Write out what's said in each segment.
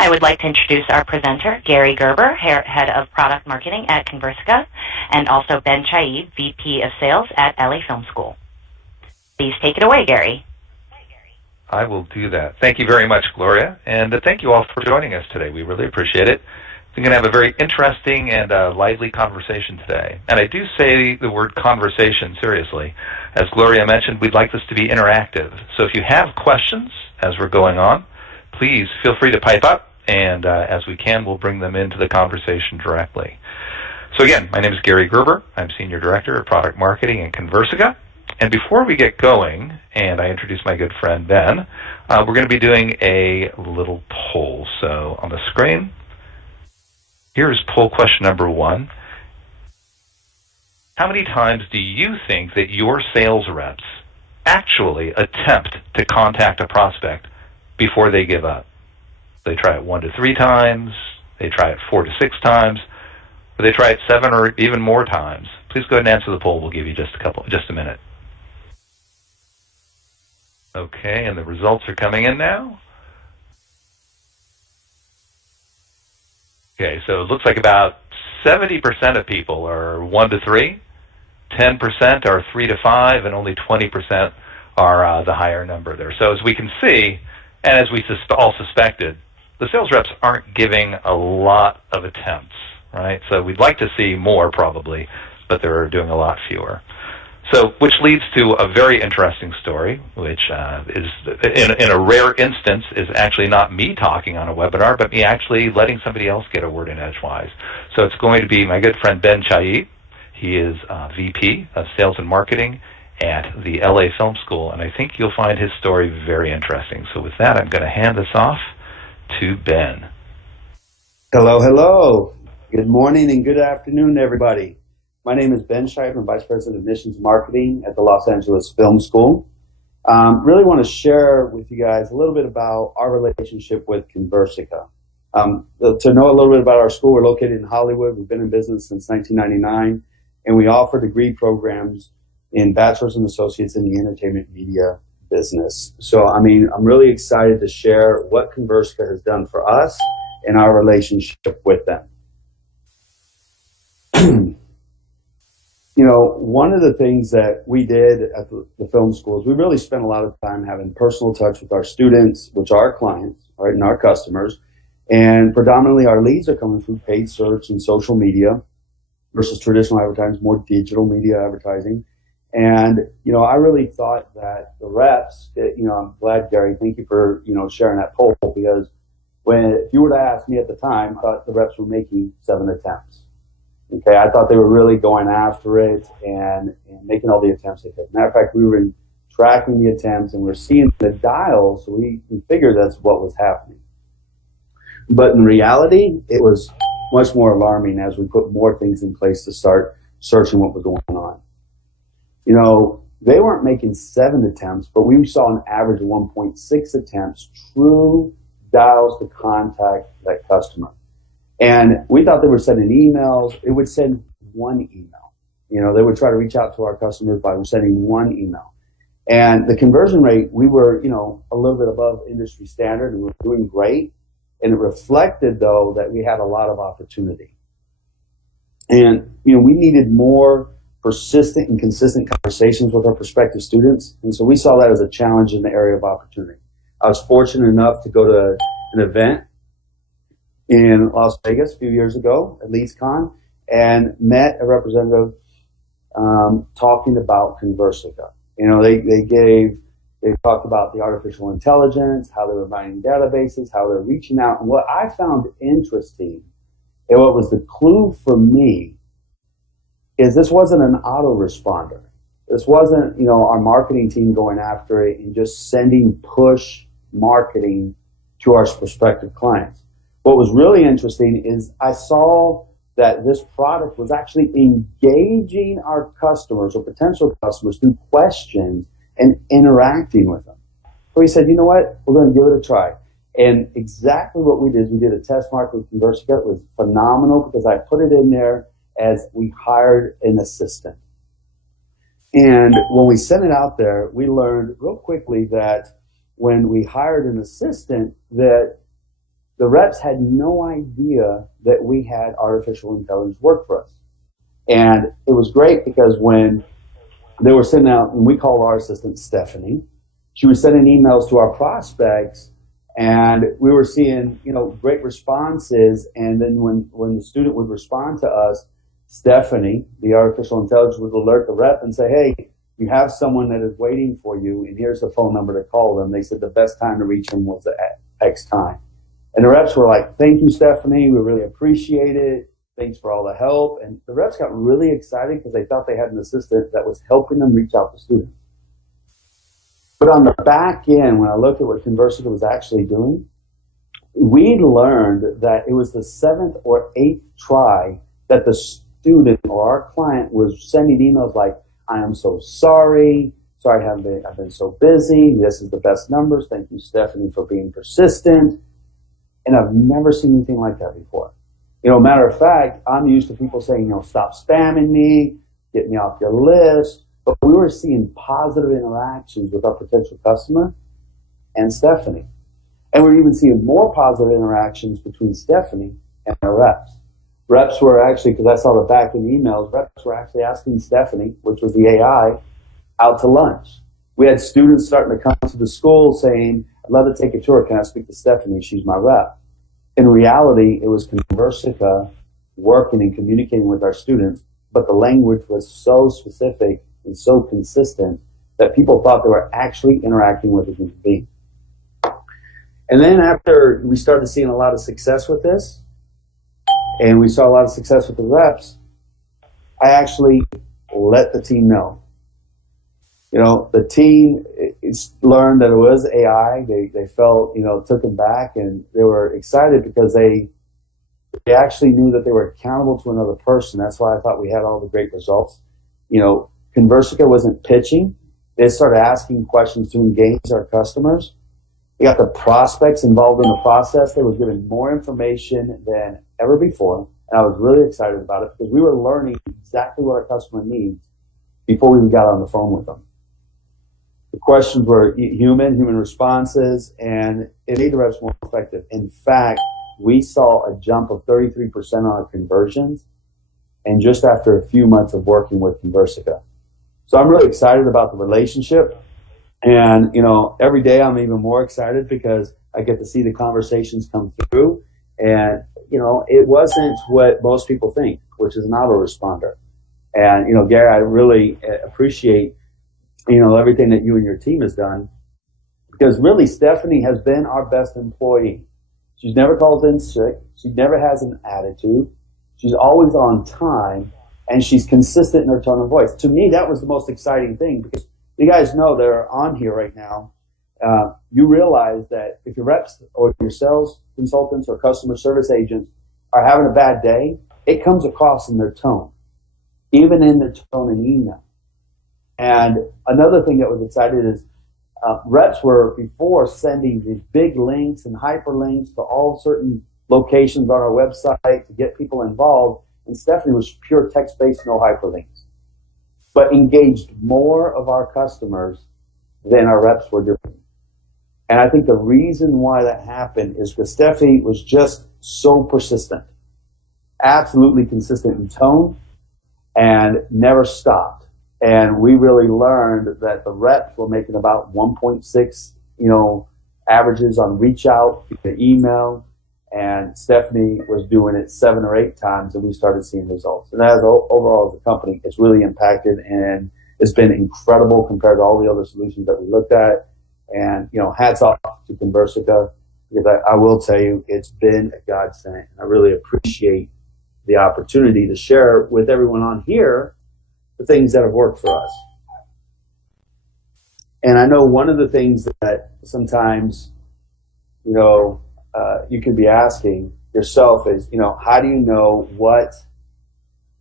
I would like to introduce our presenter, Gary Gerber, Head of Product Marketing at Conversica, and also Ben Chaib, VP of Sales at LA Film School. Please take it away, Gary. I will do that. Thank you very much, Gloria, and thank you all for joining us today. We really appreciate it. We're going to have a very interesting and lively conversation today. And I do say the word conversation seriously. As Gloria mentioned, we'd like this to be interactive. So if you have questions as we're going on, please feel free to pipe up, and as we can, we'll bring them into the conversation directly. So again, my name is Gary Gerber. I'm Senior Director of Product Marketing at Conversica. And before we get going, and I introduce my good friend Ben, we're going to be doing a little poll. So on the screen, here's poll question number 1. How many times do you think that your sales reps actually attempt to contact a prospect before they give up? They try it 1 to 3 times, they try it 4 to 6 times, or they try it 7 or even more times. Please go ahead and answer the poll. We'll give you just a minute. Okay, and the results are coming in now. Okay, so it looks like about 70% of people are 1 to 3, 10% are 3 to 5, and only 20% are the higher number there. So as we can see, and as we all suspected, the sales reps aren't giving a lot of attempts, right? So we'd like to see more probably, but they're doing a lot fewer. So, which leads to a very interesting story, which is, in a rare instance, is actually not me talking on a webinar, but me actually letting somebody else get a word in edgewise. So it's going to be my good friend Ben Chaib. He is VP of Sales and Marketing at the LA Film School, and I think you'll find his story very interesting. So with that, I'm going to hand this off to Ben. Hello, hello. Good morning and good afternoon, everybody. My name is Ben Chaib. I'm Vice President of Missions Marketing at the Los Angeles Film School. Really want to share with you guys a little bit about our relationship with Conversica. To know a little bit about our school, we're located in Hollywood. We've been in business since 1999, and we offer degree programs in bachelor's and associates in the entertainment media business. So, I'm really excited to share what Conversica has done for us and our relationship with them. One of the things that we did at the film schools, we really spent a lot of time having personal touch with our students, which are our clients, right, and our customers. And predominantly our leads are coming through paid search and social media versus traditional advertising, more digital media advertising. And, I really thought that the reps, I'm glad, Gary, thank you for, sharing that poll, because if you were to ask me at the time, I thought the reps were making 7 attempts. Okay, I thought they were really going after it and making all the attempts they could. Matter of fact, we were tracking the attempts and we're seeing the dials, so we figured that's what was happening. But in reality, it was much more alarming as we put more things in place to start searching what was going on. They weren't making 7 attempts, but we saw an average of 1.6 attempts, true dials to contact that customer. And we thought they were sending emails. It would send 1 email. They would try to reach out to our customers by sending 1 email. And the conversion rate, we were, a little bit above industry standard, and we were doing great. And it reflected, though, that we had a lot of opportunity. And, we needed more persistent and consistent conversations with our prospective students. And so we saw that as a challenge in the area of opportunity. I was fortunate enough to go to an event in Las Vegas a few years ago at LeadsCon and met a representative talking about Conversica. They talked about the artificial intelligence, how they were mining databases, how they're reaching out. And what I found interesting, and what was the clue for me, is this wasn't an autoresponder. This wasn't, our marketing team going after it and just sending push marketing to our prospective clients. What was really interesting is I saw that this product was actually engaging our customers or potential customers through questions and interacting with them. So we said, you know what, we're going to give it a try. And exactly what we did is we did a test market with Conversica. It was phenomenal because I put it in there as we hired an assistant. And when we sent it out there, we learned real quickly that when we hired an assistant, that the reps had no idea that we had artificial intelligence work for us. And it was great because when they were sending out, and we call our assistant Stephanie, she was sending emails to our prospects, and we were seeing, great responses. And then when the student would respond to us, Stephanie, the artificial intelligence, would alert the rep and say, hey, you have someone that is waiting for you, and here's the phone number to call them. They said the best time to reach them was at X time. And the reps were like, thank you, Stephanie. We really appreciate it. Thanks for all the help. And the reps got really excited because they thought they had an assistant that was helping them reach out to students. But on the back end, when I look at what Conversica was actually doing, we learned that it was the 7th or 8th try that the student or our client was sending emails like, I am so sorry. Sorry, I've been so busy. This is the best numbers. Thank you, Stephanie, for being persistent. And I've never seen anything like that before. Matter of fact, I'm used to people saying, stop spamming me, get me off your list. But we were seeing positive interactions with our potential customer and Stephanie. And we're even seeing more positive interactions between Stephanie and our reps. Reps were actually, because I saw the back end emails, reps were actually asking Stephanie, which was the AI, out to lunch. We had students starting to come to the school saying, I'd love to take a tour. Can I speak to Stephanie? She's my rep. In reality, it was Conversica working and communicating with our students, but the language was so specific and so consistent that people thought they were actually interacting with a human being. And then after we started seeing a lot of success with this, and we saw a lot of success with the reps, I actually let the team know. The team learned that it was AI. They felt, took them back, and they were excited because they actually knew that they were accountable to another person. That's why I thought we had all the great results. Conversica wasn't pitching. They started asking questions to engage our customers. We got the prospects involved in the process. They were given more information than ever before, and I was really excited about it because we were learning exactly what our customer needs before we got on the phone with them. The questions were human responses, and it made the reps more effective. In fact, we saw a jump of 33% on our conversions, and just after a few months of working with Conversica. So I'm really excited about the relationship, and every day I'm even more excited because I get to see the conversations come through, and it wasn't what most people think, which is an autoresponder. And Gary, I really appreciate everything that you and your team has done, because really Stephanie has been our best employee. She's never called in sick. She never has an attitude. She's always on time, and she's consistent in her tone of voice. To me, that was the most exciting thing, because you guys know that are on here right now. You realize that if your reps or your sales consultants or customer service agents are having a bad day, it comes across in their tone, even in their tone and email. And another thing that was exciting is reps were before sending these big links and hyperlinks to all certain locations on our website to get people involved. And Stephanie was pure text-based, no hyperlinks, but engaged more of our customers than our reps were doing. And I think the reason why that happened is because Stephanie was just so persistent, absolutely consistent in tone, and never stopped. And we really learned that the reps were making about 1.6, averages on reach out, the email, and Stephanie was doing it 7 or 8 times, and we started seeing results. And as overall as a company, it's really impacted, and it's been incredible compared to all the other solutions that we looked at. And, hats off to Conversica, because I will tell you, it's been a godsend. I really appreciate the opportunity to share with everyone on here the things that have worked for us. And I know one of the things that sometimes, you could be asking yourself is, how do you know what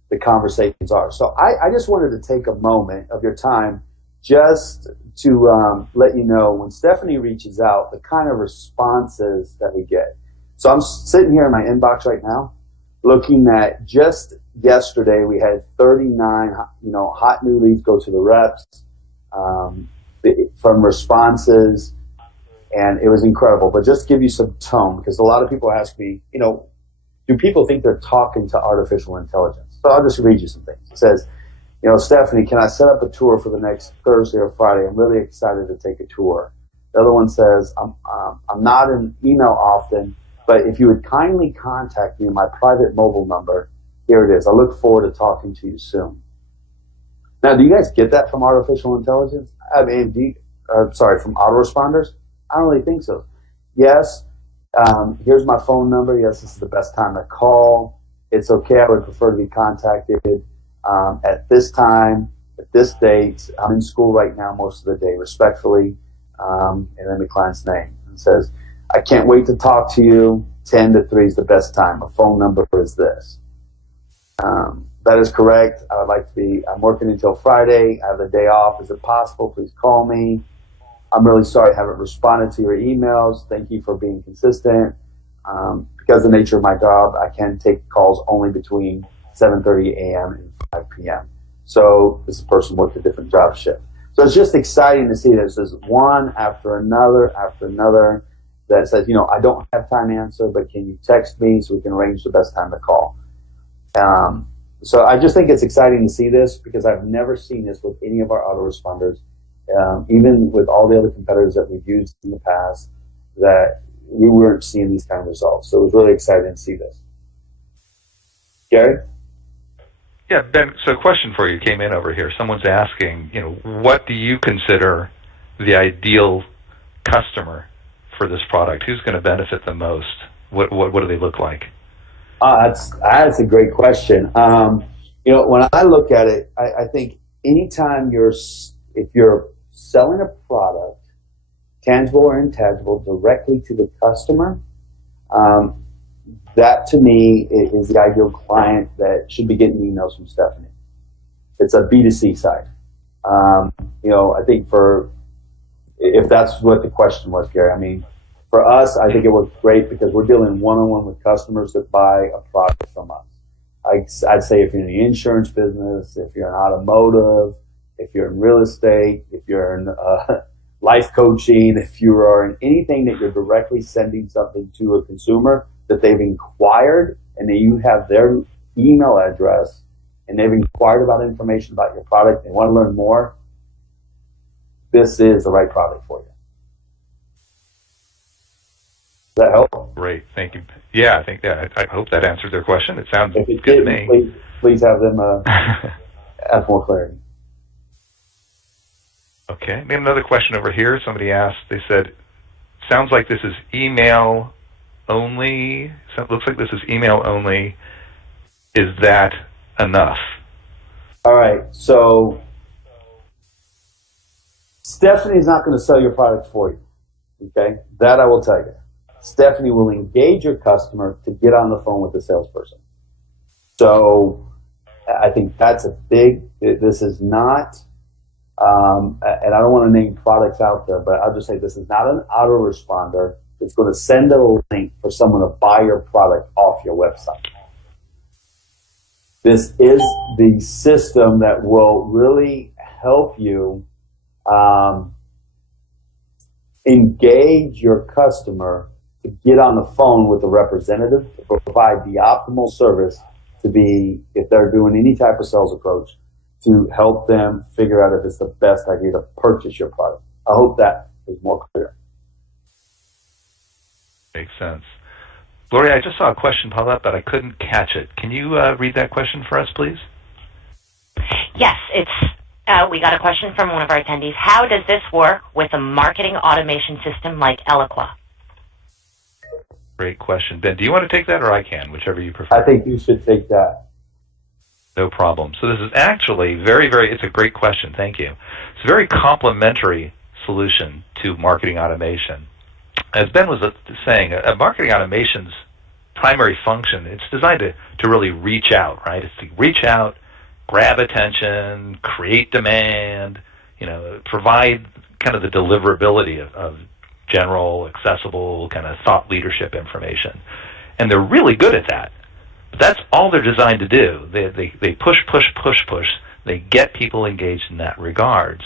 the conversations are? So I just wanted to take a moment of your time just to let you know when Stephanie reaches out, the kind of responses that we get. So I'm sitting here in my inbox right now, looking at just yesterday we had 39, hot new leads go to the reps from responses. and it was incredible. But just to give you some tone, because a lot of people ask me, do people think they're talking to artificial intelligence? So I'll just read you some things. It says, Stephanie, can I set up a tour for the next Thursday or Friday? I'm really excited to take a tour. The other one says, I'm not in email often, but if you would kindly contact me on my private mobile number, here it is. I look forward to talking to you soon. Now, do you guys get that from artificial intelligence? I mean, from autoresponders? I don't really think so. Yes, here's my phone number. Yes, this is the best time to call. It's okay. I would prefer to be contacted at this time, at this date. I'm in school right now most of the day, respectfully. And then the client's name. It says, I can't wait to talk to you. 10 to 3 is the best time. My phone number is this. That is correct. I would like to I'm working until Friday. I have the day off. Is it possible? Please call me. I'm really sorry I haven't responded to your emails. Thank you for being consistent. Because of the nature of my job, I can take calls only between 7:30 a.m. and 5 p.m. So this person worked a different job shift. So it's just exciting to see this. There's one after another that says, I don't have time to answer, but can you text me so we can arrange the best time to call? So I just think it's exciting to see this because I've never seen this with any of our autoresponders, even with all the other competitors that we've used in the past, that we weren't seeing these kind of results. So it was really exciting to see this. Gary? Yeah, Ben, so a question for you came in over here. Someone's asking, what do you consider the ideal customer for this product? Who's going to benefit the most? What do they look like? That's a great question. When I look at it, I think anytime if you're selling a product, tangible or intangible, directly to the customer, that to me is the ideal client that should be getting emails from Stephanie. It's a B2C side. I think if that's what the question was, Gary, I mean, for us, I think it was great because we're dealing one-on-one with customers that buy a product from us. I'd say if you're in the insurance business, if you're in automotive, if you're in real estate, if you're in life coaching, if you are in anything that you're directly sending something to a consumer that they've inquired and that you have their email address and they've inquired about information about your product and want to learn more, this is the right product for you. Does that help? Great, thank you. Yeah, I hope that answered their question. It sounds if it good didn't, to me. Please have them ask more clarity. Okay, we have another question over here. Somebody asked, they said, sounds like this is email only. So it looks like this is email only. Is that enough? All right, so Stephanie's not going to sell your product for you. Okay, that I will tell you. Stephanie will engage your customer to get on the phone with the salesperson. So I think that's this is not, and I don't want to name products out there, but I'll just say this is not an autoresponder that's going to send a link for someone to buy your product off your website. This is the system that will really help you engage your customer to get on the phone with a representative to provide the optimal service to be, if they're doing any type of sales approach, to help them figure out if it's the best idea to purchase your product. I hope that is more clear. Makes sense. Gloria, I just saw a question pop up, but I couldn't catch it. Can you read that question for us, please? Yes, we got a question from one of our attendees. How does this work with a marketing automation system like Eloqua? Great question. Ben, do you want to take that or I can, whichever you prefer? I think you should take that. No problem. So this is actually it's a great question. Thank you. It's a very complementary solution to marketing automation. As Ben was saying, a marketing automation's primary function, it's designed to really reach out, right? It's to reach out, grab attention, create demand, provide kind of the deliverability of general, accessible, kind of thought leadership information. And they're really good at that. But that's all they're designed to do. They push. They get people engaged in that regards.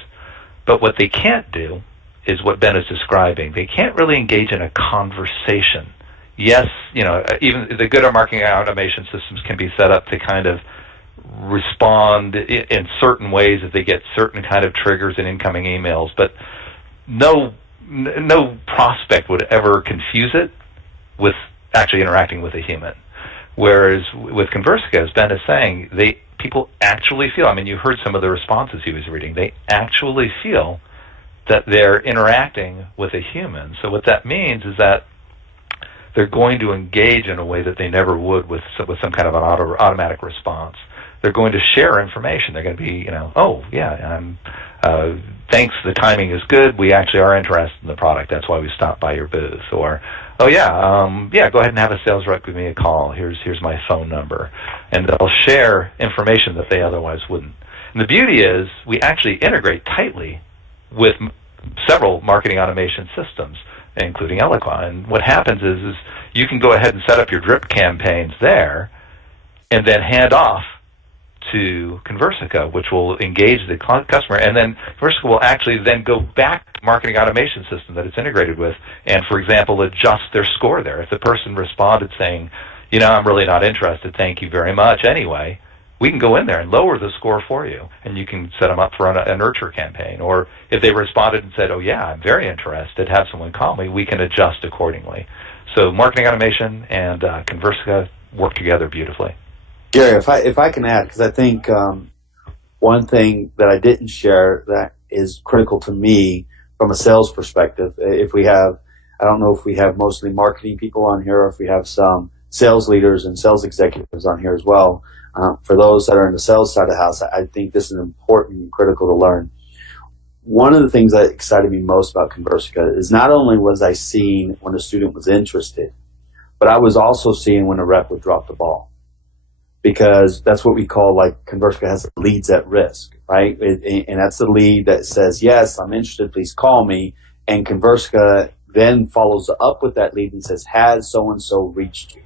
But what they can't do is what Ben is describing. They can't really engage in a conversation. Yes, even the good marketing automation systems can be set up to kind of respond in certain ways if they get certain kind of triggers in incoming emails, but no prospect would ever confuse it with actually interacting with a human. Whereas with Conversica, as Ben is saying, people actually feel, I mean, you heard some of the responses he was reading, they actually feel that they're interacting with a human. So what that means is that they're going to engage in a way that they never would with some kind of an automatic response. They're going to share information. They're going to be, oh, yeah, thanks, the timing is good. We actually are interested in the product. That's why we stopped by your booth. Or, oh, yeah, go ahead and have a sales rep give me a call. Here's my phone number. And they'll share information that they otherwise wouldn't. And the beauty is we actually integrate tightly with several marketing automation systems, including Eloqua. And what happens is you can go ahead and set up your drip campaigns there and then hand off to Conversica, which will engage the customer, and then Conversica will actually then go back to marketing automation system that it's integrated with and, for example, adjust their score there. If the person responded saying, I'm really not interested, thank you very much anyway, we can go in there and lower the score for you, and you can set them up for a nurture campaign. Or if they responded and said, oh, yeah, I'm very interested, have someone call me, we can adjust accordingly. So marketing automation and Conversica work together beautifully. Gary, if I can add, because I think one thing that I didn't share that is critical to me from a sales perspective, I don't know if we have mostly marketing people on here or if we have some sales leaders and sales executives on here as well. For those that are in the sales side of the house, I think this is important and critical to learn. One of the things that excited me most about Conversica is not only was I seeing when a student was interested, but I was also seeing when a rep would drop the ball. Because that's what we call, like, Conversica has leads at risk, right? And that's the lead that says, yes, I'm interested, please call me. And Conversica then follows up with that lead and says, has so-and-so reached you?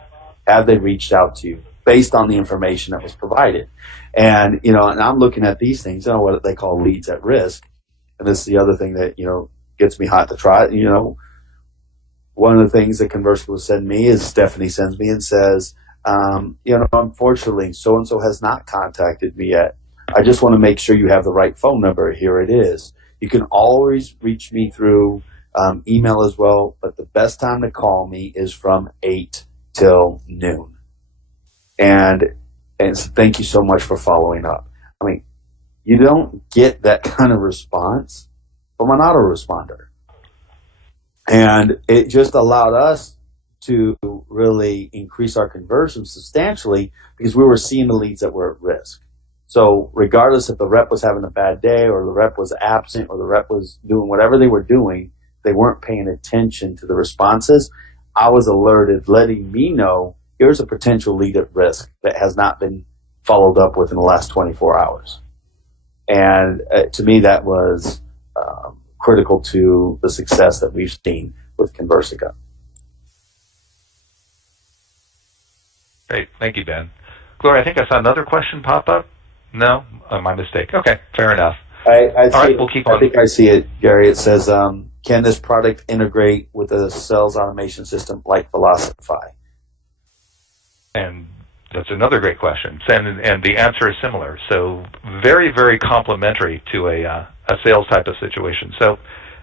Have they reached out to you? Based on the information that was provided. And, and I'm looking at these things, what they call leads at risk. And this is the other thing that, gets me hot to try. One of the things that Conversica will send me is Stephanie sends me and says, unfortunately, so-and-so has not contacted me yet. I just want to make sure you have the right phone number. Here it is. You can always reach me through email as well, but the best time to call me is from 8 till noon. And so thank you so much for following up. I mean, you don't get that kind of response from an autoresponder. And it just allowed us to really increase our conversion substantially because we were seeing the leads that were at risk. So regardless if the rep was having a bad day or the rep was absent or the rep was doing whatever they were doing, they weren't paying attention to the responses. I was alerted, letting me know here's a potential lead at risk that has not been followed up with in the last 24 hours. And to me, that was critical to the success that we've seen with Conversica. Great. Thank you, Ben. Gloria, I think I saw another question pop up. No? My mistake. Okay, fair enough. I think I see it, Gary. It says, can this product integrate with a sales automation system like Velocify? And that's another great question. And the answer is similar. So very, very complementary to a sales type of situation. So,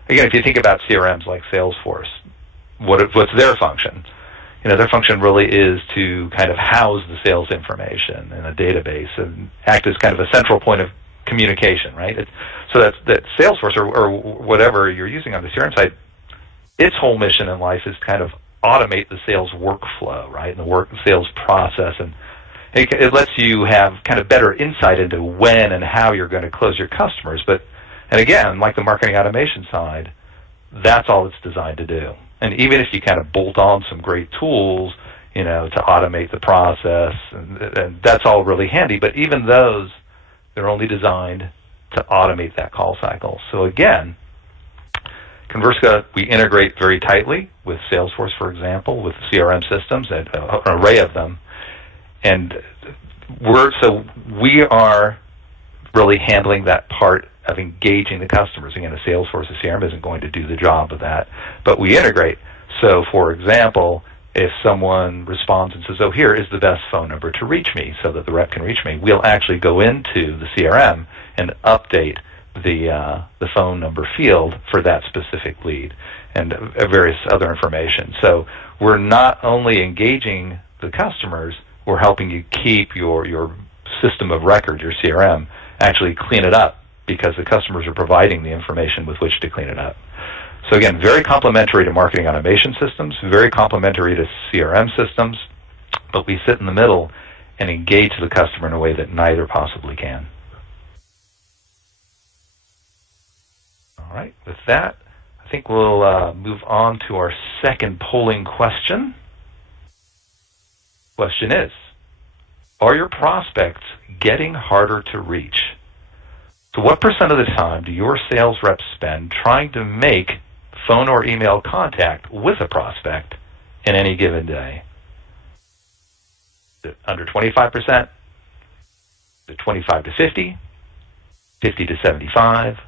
again, if you think about CRMs like Salesforce, what's their function? Their function really is to kind of house the sales information in a database and act as kind of a central point of communication, right? So that Salesforce or whatever you're using on the CRM side, its whole mission in life is kind of automate the sales workflow, right, and the sales process, and it lets you have kind of better insight into when and how you're going to close your customers. And again, like the marketing automation side, that's all it's designed to do. And even if you kind of bolt on some great tools, to automate the process, and that's all really handy, but even those, they're only designed to automate that call cycle. So again, Conversica, we integrate very tightly with Salesforce, for example, with CRM systems, an array of them. And we are really handling that part of engaging the customers. Again, a Salesforce, a CRM isn't going to do the job of that, but we integrate. So, for example, if someone responds and says, oh, here is the best phone number to reach me so that the rep can reach me, we'll actually go into the CRM and update the phone number field for that specific lead and various other information. So we're not only engaging the customers, we're helping you keep your system of record, your CRM, actually clean it up because the customers are providing the information with which to clean it up. So again, very complementary to marketing automation systems, very complementary to CRM systems, but we sit in the middle and engage the customer in a way that neither possibly can. All right, with that, I think we'll move on to our second polling question. Question is, are your prospects getting harder to reach? So what % of the time do your sales reps spend trying to make phone or email contact with a prospect in any given day? Is it under 25%? Is it 25 to 50? 50 to 75?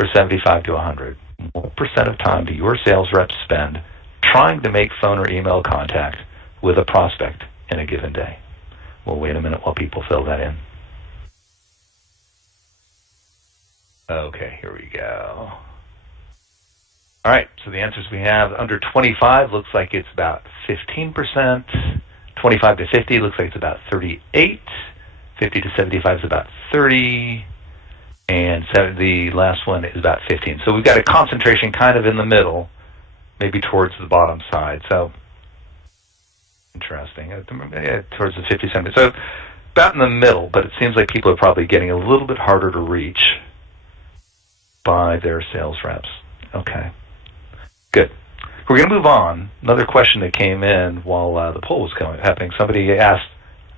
Or 75 to 100? What % of time do your sales reps spend trying to make phone or email contact with a prospect in a given day? We'll wait a minute while people fill that in. Okay, here we go. All right, so the answers we have, under 25 looks like it's about 15%. 25 to 50 looks like it's about 38. 50 to 75 is about 30. And the last one is about 15. So we've got a concentration kind of in the middle, maybe towards the bottom side. So interesting. Towards the 50, 70. So about in the middle, but it seems like people are probably getting a little bit harder to reach by their sales reps. Okay. Good. We're going to move on. Another question that came in while the poll was happening. Somebody asked,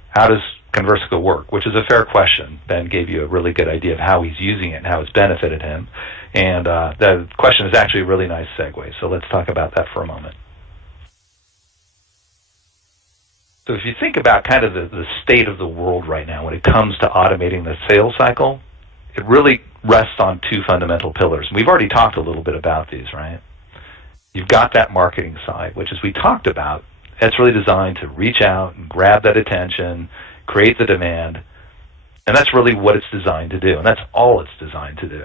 how does Conversica work? Which is a fair question. Ben gave you a really good idea of how he's using it and how it's benefited him. And the question is actually a really nice segue. So let's talk about that for a moment. So if you think about kind of the state of the world right now when it comes to automating the sales cycle, it really rests on two fundamental pillars. And we've already talked a little bit about these, right? You've got that marketing side, which, as we talked about, that's really designed to reach out and grab that attention, create the demand, and that's really what it's designed to do, and that's all it's designed to do.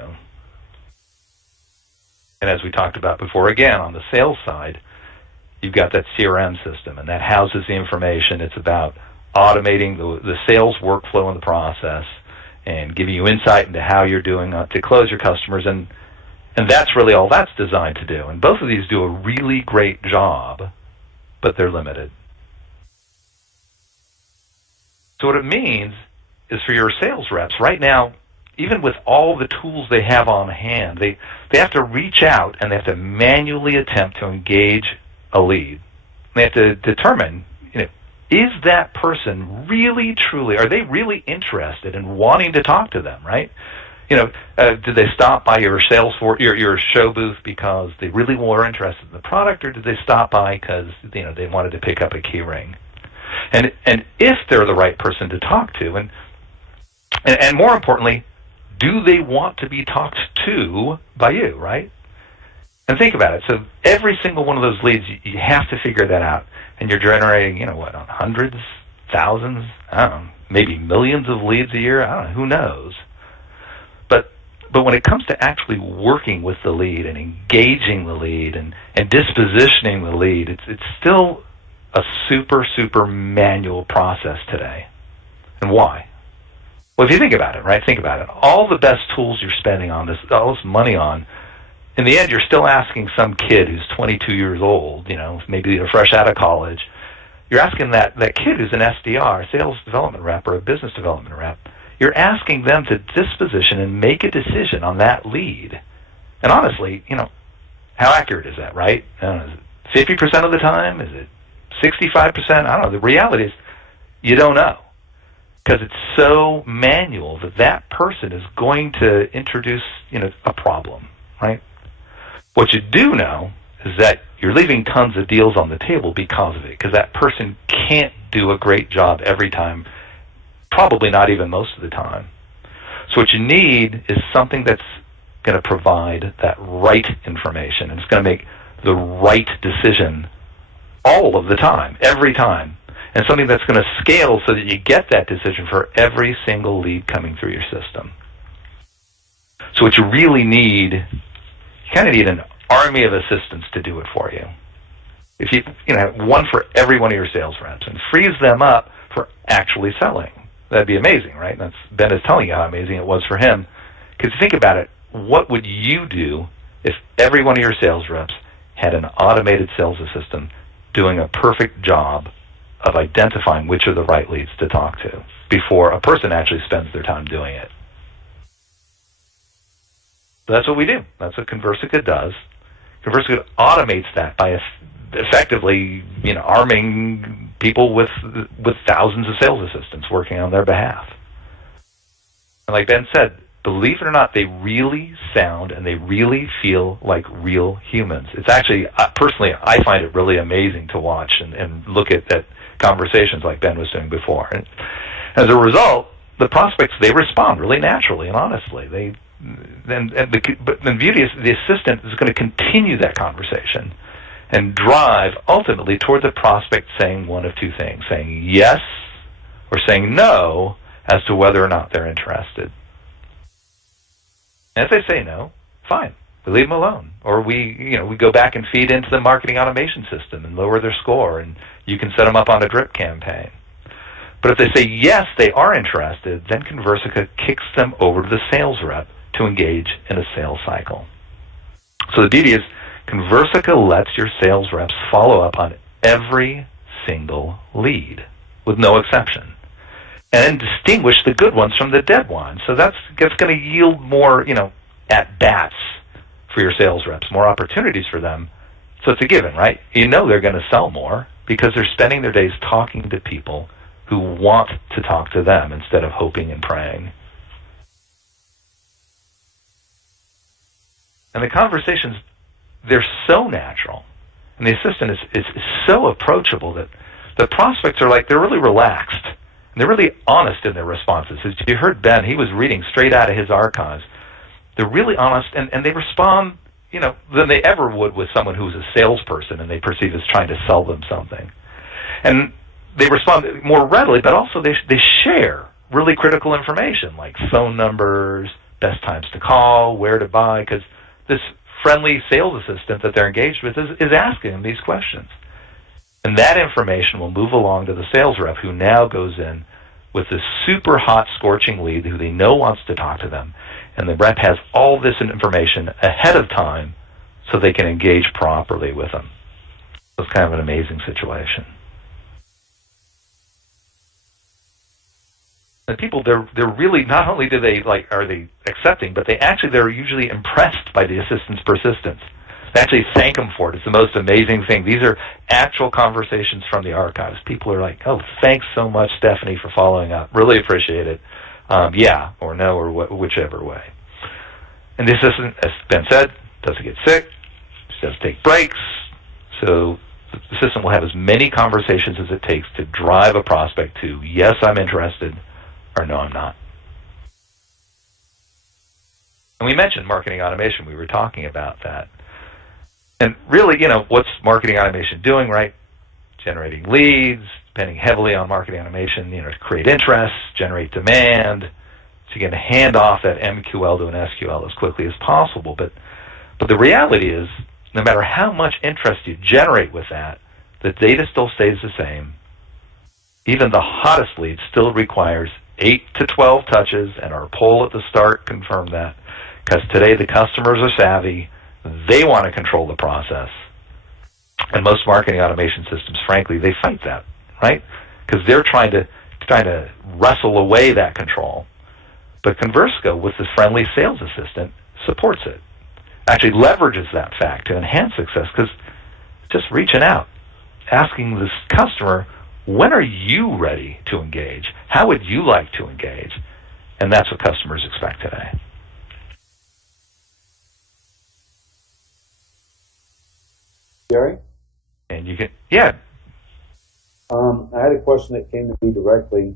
And as we talked about before, again, on the sales side, you've got that CRM system, and that houses the information. It's about automating the sales workflow in the process and giving you insight into how you're doing to close your customers, and that's really all that's designed to do. And both of these do a really great job, but they're limited. So what it means is for your sales reps, right now, even with all the tools they have on hand, they have to reach out and they have to manually attempt to engage a lead. They have to determine, is that person really, truly, are they really interested in wanting to talk to them, right? Did they stop by your your show booth because they really were interested in the product, or did they stop by because they wanted to pick up a key ring? And if they're the right person to talk to, and more importantly, do they want to be talked to by you, right? And think about it. So every single one of those leads, you have to figure that out. And you're generating, on hundreds, thousands, I don't know, maybe millions of leads a year. I don't know, who knows? But when it comes to actually working with the lead and engaging the lead and dispositioning the lead, it's still a super, super manual process today. And why? Well, if you think about it, right? Think about it. All the best tools you're spending on this, all this money on, in the end, you're still asking some kid who's 22 years old, maybe they're fresh out of college. You're asking that kid who's an SDR, a sales development rep, or a business development rep, you're asking them to disposition and make a decision on that lead. And honestly, how accurate is that, right? Is it 50% of the time? Is it 65%? I don't know. The reality is you don't know, because it's so manual that person is going to introduce, a problem, right? What you do know is that you're leaving tons of deals on the table because of it, because that person can't do a great job every time, probably not even most of the time. So what you need is something that's going to provide that right information, and it's going to make the right decision all of the time, every time, and something that's going to scale so that you get that decision for every single lead coming through your system. So what you really need, you kind of need an army of assistants to do it for you. If you have one for every one of your sales reps and frees them up for actually selling, that'd be amazing, right? That's Ben is telling you how amazing it was for him. Because think about it, what would you do if every one of your sales reps had an automated sales assistant doing a perfect job of identifying which are the right leads to talk to before a person actually spends their time doing it? So that's what we do. That's what Conversica does. Conversica automates that by effectively, arming people with thousands of sales assistants working on their behalf. And like Ben said, believe it or not, they really sound and they really feel like real humans. It's actually, personally, I find it really amazing to watch and look at conversations like Ben was doing before. And as a result, the prospects, they respond really naturally and honestly. But the beauty is the assistant is going to continue that conversation and drive ultimately toward the prospect saying one of two things, saying yes or saying no as to whether or not they're interested. And if they say no, fine, we leave them alone. Or we go back and feed into the marketing automation system and lower their score, and you can set them up on a drip campaign. But if they say yes, they are interested, then Conversica kicks them over to the sales rep to engage in a sales cycle. So the beauty is Conversica lets your sales reps follow up on every single lead with no exception, and then distinguish the good ones from the dead ones. So that's going to yield more, at-bats for your sales reps, more opportunities for them. So it's a given, right? They're going to sell more because they're spending their days talking to people who want to talk to them instead of hoping and praying. And the conversations, they're so natural, and the assistant is so approachable that the prospects are like, they're really relaxed. And they're really honest in their responses. As you heard Ben, he was reading straight out of his archives. They're really honest, and they respond, than they ever would with someone who's a salesperson and they perceive as trying to sell them something. And they respond more readily, but also they share really critical information like phone numbers, best times to call, where to buy, because this friendly sales assistant that they're engaged with is asking them these questions. And that information will move along to the sales rep, who now goes in with this super hot, scorching lead who they know wants to talk to them. And the rep has all this information ahead of time so they can engage properly with them. So it's kind of an amazing situation. And people, they're really, not only are they accepting, but they're usually impressed by the assistant's persistence. They actually thank them for it. It's the most amazing thing. These are actual conversations from the archives. People are like, oh, thanks so much, Stephanie, for following up. Really appreciate it. Yeah, or no, or whichever way. And the assistant, as Ben said, doesn't get sick. She doesn't take breaks. So the assistant will have as many conversations as it takes to drive a prospect to, yes, I'm interested, or no, I'm not. And we mentioned marketing automation. We were talking about that. And really, what's marketing automation doing, right? Generating leads, depending heavily on marketing automation, to create interest, generate demand, so you can hand off that MQL to an SQL as quickly as possible. But the reality is, no matter how much interest you generate with that, the data still stays the same. Even the hottest lead still requires 8 to 12 touches, and our poll at the start confirmed that, because today the customers are savvy. They want to control the process. And most marketing automation systems, frankly, they fight that, right? Because they're trying to wrestle away that control. But Conversica, with this friendly sales assistant, supports it. Actually leverages that fact to enhance success, because just reaching out, asking this customer, when are you ready to engage? How would you like to engage? And that's what customers expect today. Gary? And you can, yeah. I had a question that came to me directly.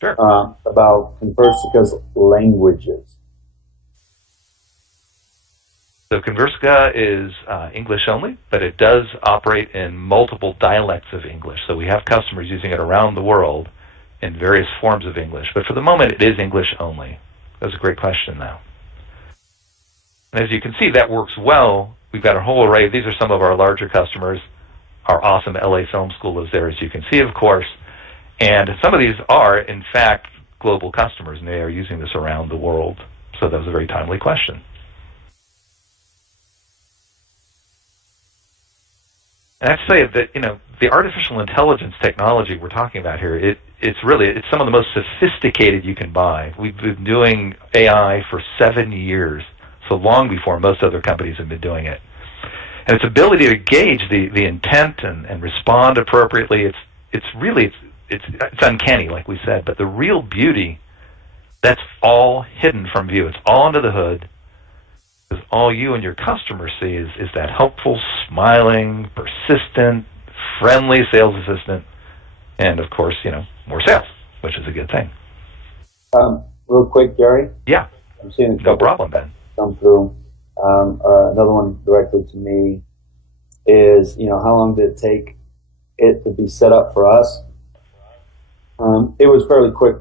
Sure. About Conversica's languages. So Conversica is English only, but it does operate in multiple dialects of English. So we have customers using it around the world in various forms of English. But for the moment, it is English only. That's a great question, though. And as you can see, that works well. We've got a whole array. These are some of our larger customers. Our awesome LA Film School is there, as you can see, of course. And some of these are, in fact, global customers, and they are using this around the world. So that was a very timely question. And I have to say that, the artificial intelligence technology we're talking about here, it's some of the most sophisticated you can buy. We've been doing AI for 7 years, so long before most other companies have been doing it. And its ability to gauge the intent and respond appropriately, it's uncanny, like we said, but the real beauty, that's all hidden from view. It's all under the hood. Because all you and your customers see is that helpful, smiling, persistent, friendly sales assistant, and of course, more sales, which is a good thing. Real quick, Gary. Yeah. I'm seeing no problem, Ben. Come through. Another one directly to me is, how long did it take it to be set up for us? It was fairly quick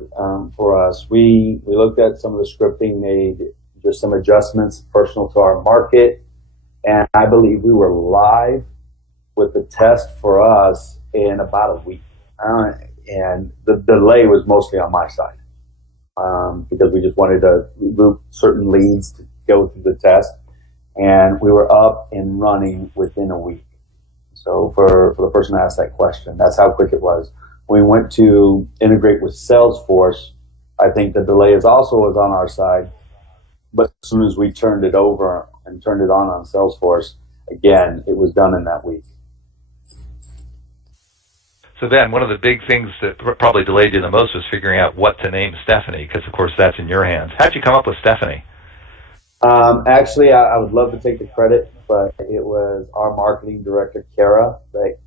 for us. We looked at some of the scripting, made just some adjustments personal to our market, and I believe we were live with the test for us in about a week. And the delay was mostly on my side because we just wanted to group certain leads to go through the test, and we were up and running within a week. So for the person that asked that question, that's how quick it was. When we went to integrate with Salesforce, I think the delay was on our side. But as soon as we turned it over and turned it on Salesforce, again, it was done in that week. So Ben, one of the big things that probably delayed you the most was figuring out what to name Stephanie, because of course that's in your hands. How'd you come up with Stephanie? Actually, I would love to take the credit, but it was our marketing director, Kara, that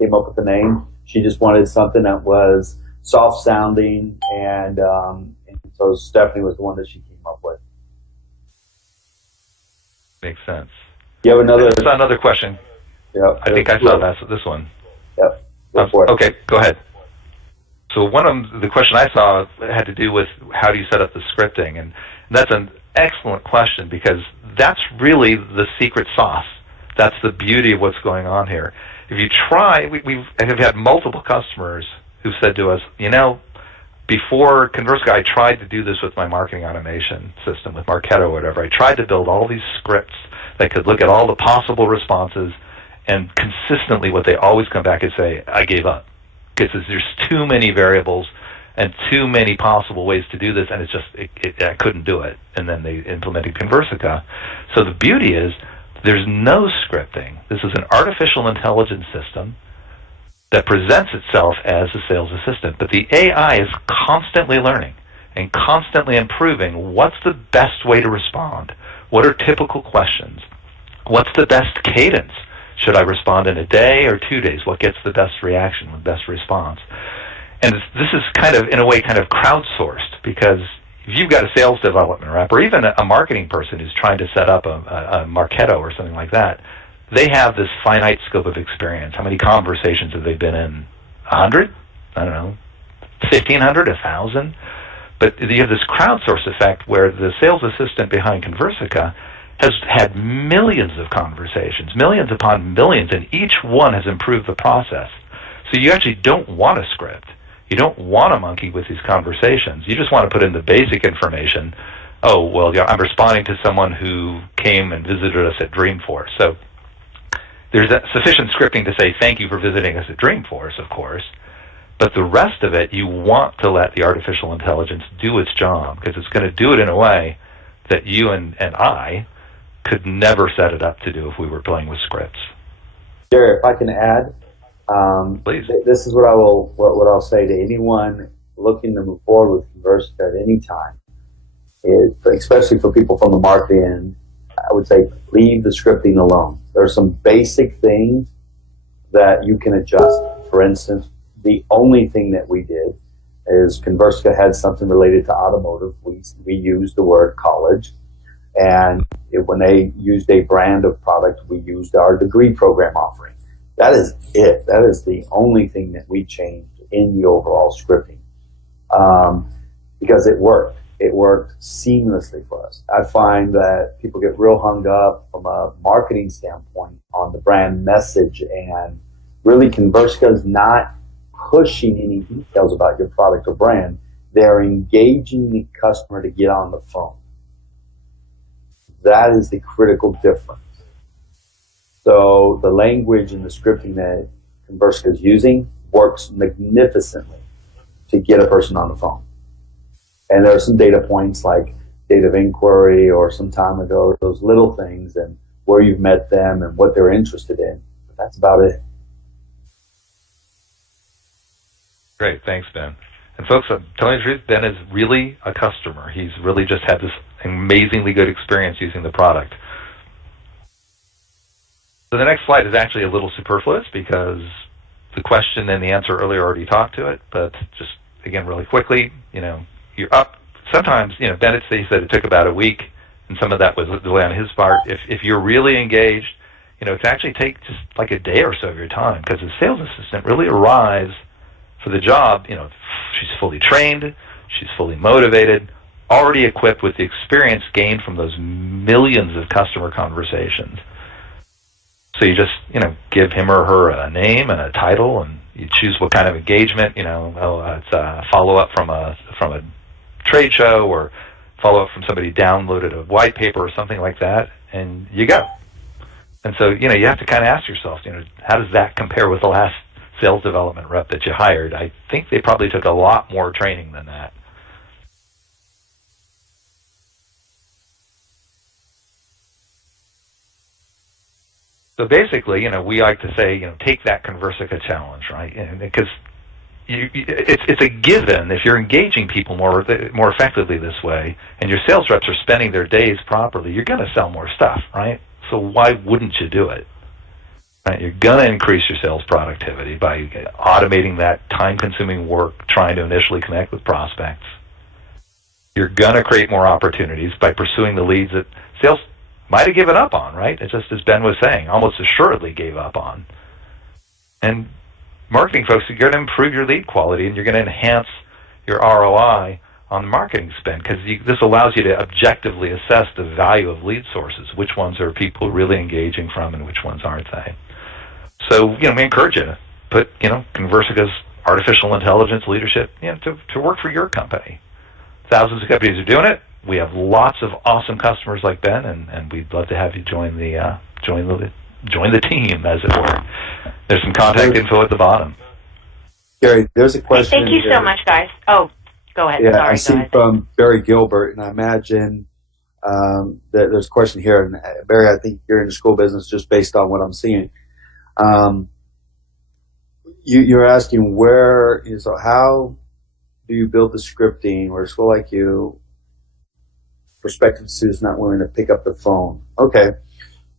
came up with the name. She just wanted something that was soft-sounding, and so Stephanie was the one that she came up with. Makes sense. You have another? I saw another question. Yep. I think I saw this one. Yep. Go for it. Okay, go ahead. So one of the question I saw had to do with how do you set up the scripting, and that's an excellent question because that's really the secret sauce. That's the beauty of what's going on here. If you try, we've had multiple customers who said to us, before Conversica, I tried to do this with my marketing automation system, with Marketo or whatever. I tried to build all these scripts that could look at all the possible responses, and consistently what they always come back and say, I gave up. Because there's too many variables and too many possible ways to do this, and I couldn't do it. And then they implemented Conversica. So the beauty is there's no scripting. This is an artificial intelligence system that presents itself as a sales assistant. But the AI is constantly learning and constantly improving what's the best way to respond. What are typical questions? What's the best cadence? Should I respond in a day or 2 days? What gets the best reaction, the best response? And this is kind of, in a way, kind of crowdsourced, because if you've got a sales development rep or even a marketing person who's trying to set up a Marketo or something like that, they have this finite scope of experience. How many conversations have they been in? 100? I don't know. 1,500? 1,000? But you have this crowdsource effect where the sales assistant behind Conversica has had millions of conversations, millions upon millions, and each one has improved the process. So you actually don't want a script. You don't want to monkey with these conversations. You just want to put in the basic information. Oh, well, I'm responding to someone who came and visited us at Dreamforce. So there's sufficient scripting to say thank you for visiting us at Dreamforce, of course. But the rest of it, you want to let the artificial intelligence do its job, because it's going to do it in a way that you and I could never set it up to do if we were playing with scripts. Gary, if I can add, please. This is what I'll say to anyone looking to move forward with Conversica at any time, especially for people from the marketing end. I would say leave the scripting alone. There are some basic things that you can adjust. For instance, the only thing that we did is Conversica had something related to automotive. We used the word college. And when they used a brand of product, we used our degree program offering. That is it. That is the only thing that we changed in the overall scripting. Because it worked. It worked seamlessly for us. I find that people get real hung up from a marketing standpoint on the brand message, and really Conversica is not pushing any details about your product or brand. They're engaging the customer to get on the phone. That is the critical difference. So the language and the scripting that Conversica is using works magnificently to get a person on the phone. And there are some data points like date of inquiry or some time ago, those little things, and where you've met them and what they're interested in. But that's about it. Great, thanks, Ben. And folks, I'm telling you the truth, Ben is really a customer. He's really just had this amazingly good experience using the product. So the next slide is actually a little superfluous because the question and the answer earlier already talked to it, but just, again, really quickly, you're up. Sometimes, Bennett said it took about a week, and some of that was a delay on his part. If you're really engaged, it can actually take just like a day or so of your time, because the sales assistant really arrives for the job. She's fully trained, she's fully motivated, already equipped with the experience gained from those millions of customer conversations. So you just, give him or her a name and a title, and you choose what kind of engagement. It's a follow-up from a trade show, or follow-up from somebody downloaded a white paper or something like that, and you go. And so, you have to kind of ask yourself, how does that compare with the last sales development rep that you hired? I think they probably took a lot more training than that. So basically, we like to say, take that Conversica challenge, right? Because it's a given. If you're engaging people more effectively this way, and your sales reps are spending their days properly, you're going to sell more stuff, right? So why wouldn't you do it? Right? You're going to increase your sales productivity by automating that time-consuming work, trying to initially connect with prospects. You're going to create more opportunities by pursuing the leads that sales might have given up on, right? It's just as Ben was saying, almost assuredly gave up on. And marketing folks, you're going to improve your lead quality, and you're going to enhance your ROI on the marketing spend, because this allows you to objectively assess the value of lead sources. Which ones are people really engaging from, and which ones aren't they? So, we encourage you to put, Conversica's artificial intelligence leadership, to work for your company. Thousands of companies are doing it. We have lots of awesome customers like Ben, and we'd love to have you join the team, as it were. There's some contact info at the bottom. Gary, there's a question. Thank you so much, guys. Oh, go ahead. Yeah, Sorry, I see from Barry Gilbert, and I imagine that there's a question here. And Barry, I think you're in the school business just based on what I'm seeing. You're asking so how do you build the scripting where a school like you, prospective students not willing to pick up the phone? Okay,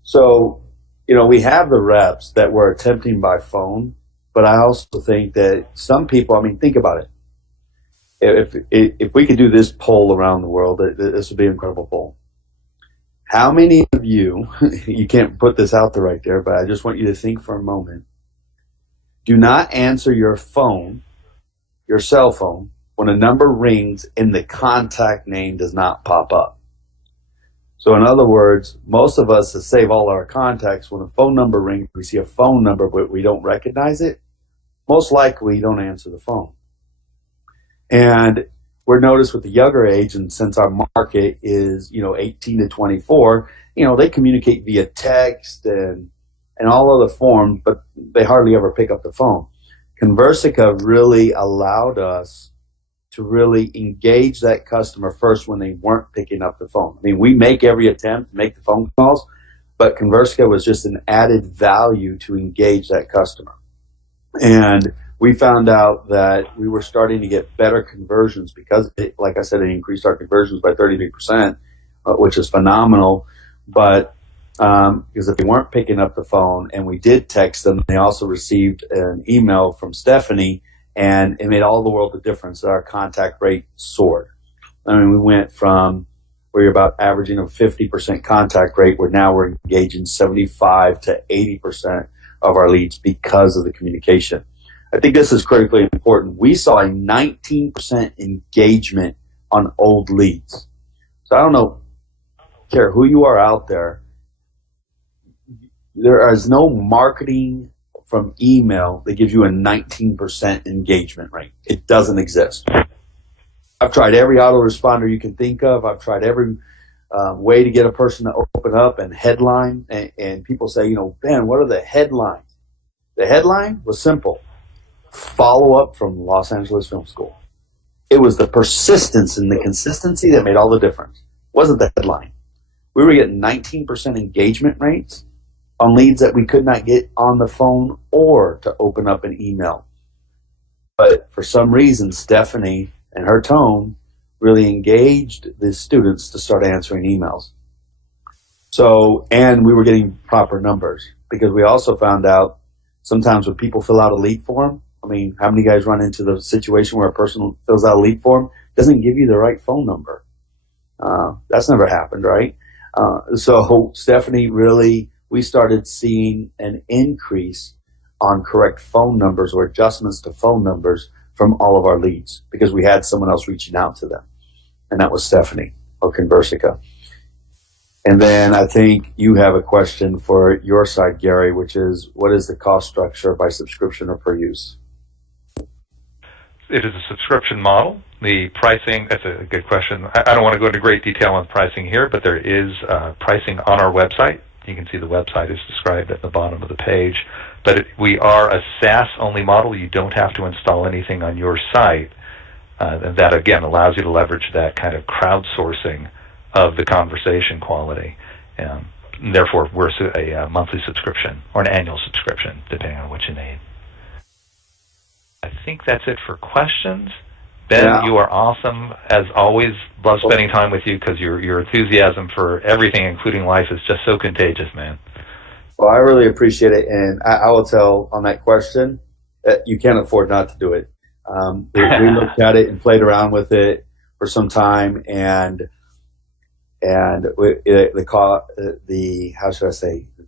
so we have the reps that we're attempting by phone, but I also think that some people, think about it. If we could do this poll around the world, this would be an incredible poll. How many of you, you can't put this out there right there, but I just want you to think for a moment, do not answer your phone, your cell phone, when a number rings and the contact name does not pop up? So in other words, most of us save all our contacts. When a phone number rings, we see a phone number, but we don't recognize it. Most likely, you don't answer the phone. And we're noticed with the younger age, and since our market is, 18 to 24, they communicate via text and all other forms, but they hardly ever pick up the phone. Conversica really allowed us to really engage that customer first when they weren't picking up the phone. We make every attempt to make the phone calls, but Conversica was just an added value to engage that customer. And we found out that we were starting to get better conversions because, like I said, it increased our conversions by 33%, which is phenomenal. But because if they weren't picking up the phone and we did text them, they also received an email from Stephanie, And it made all the world of difference that our contact rate soared. I mean, we went from where you're about averaging a 50% contact rate, where now we're engaging 75 to 80% of our leads because of the communication. I think this is critically important. We saw a 19% engagement on old leads. So I don't know, care who you are out there, there is no marketing from email that gives you a 19% engagement rate. It doesn't exist. I've tried every autoresponder you can think of. I've tried every way to get a person to open up and headline. And people say, Ben, what are the headlines? The headline was simple. Follow up from Los Angeles Film School. It was the persistence and the consistency that made all the difference. It wasn't the headline. We were getting 19% engagement rates on leads that we could not get on the phone or to open up an email. But for some reason, Stephanie and her tone really engaged the students to start answering emails. So, and we were getting proper numbers, because we also found out sometimes when people fill out a lead form, I mean, how many guys run into the situation where a person fills out a lead form, doesn't give you the right phone number? That's never happened, right? So Stephanie really, we started seeing an increase on correct phone numbers or adjustments to phone numbers from all of our leads, because we had someone else reaching out to them. And that was Stephanie of Conversica. And then I think you have a question for your side, Gary, which is, what is the cost structure by subscription or per use? It is a subscription model. The pricing, that's a good question. I don't want to go into great detail on pricing here, but there is pricing on our website. You can see the website is described at the bottom of the page. But we are a SaaS-only model. You don't have to install anything on your site. And that, again, allows you to leverage that kind of crowdsourcing of the conversation quality. And therefore, we're a monthly subscription or an annual subscription, depending on what you need. I think that's it for questions. Ben, You are awesome. As always, love spending time with you, because your enthusiasm for everything, including life, is just so contagious, man. Well, I really appreciate it. And I will tell on that question that you can't afford not to do it. We looked at it and played around with it for some time, and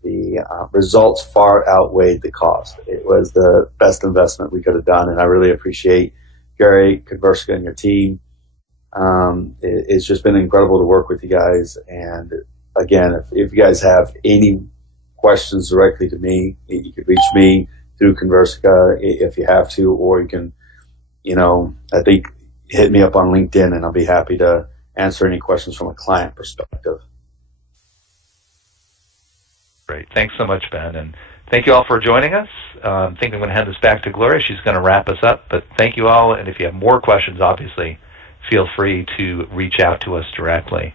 the results far outweighed the cost. It was the best investment we could have done, and I really appreciate Gary, Conversica, and your team. It's just been incredible to work with you guys. And again, if you guys have any questions directly to me, you can reach me through Conversica if you have to, or you can, I think, hit me up on LinkedIn, and I'll be happy to answer any questions from a client perspective. Great. Thanks so much, Ben. And thank you all for joining us. I think I'm going to hand this back to Gloria. She's going to wrap us up. But thank you all. And if you have more questions, obviously, feel free to reach out to us directly.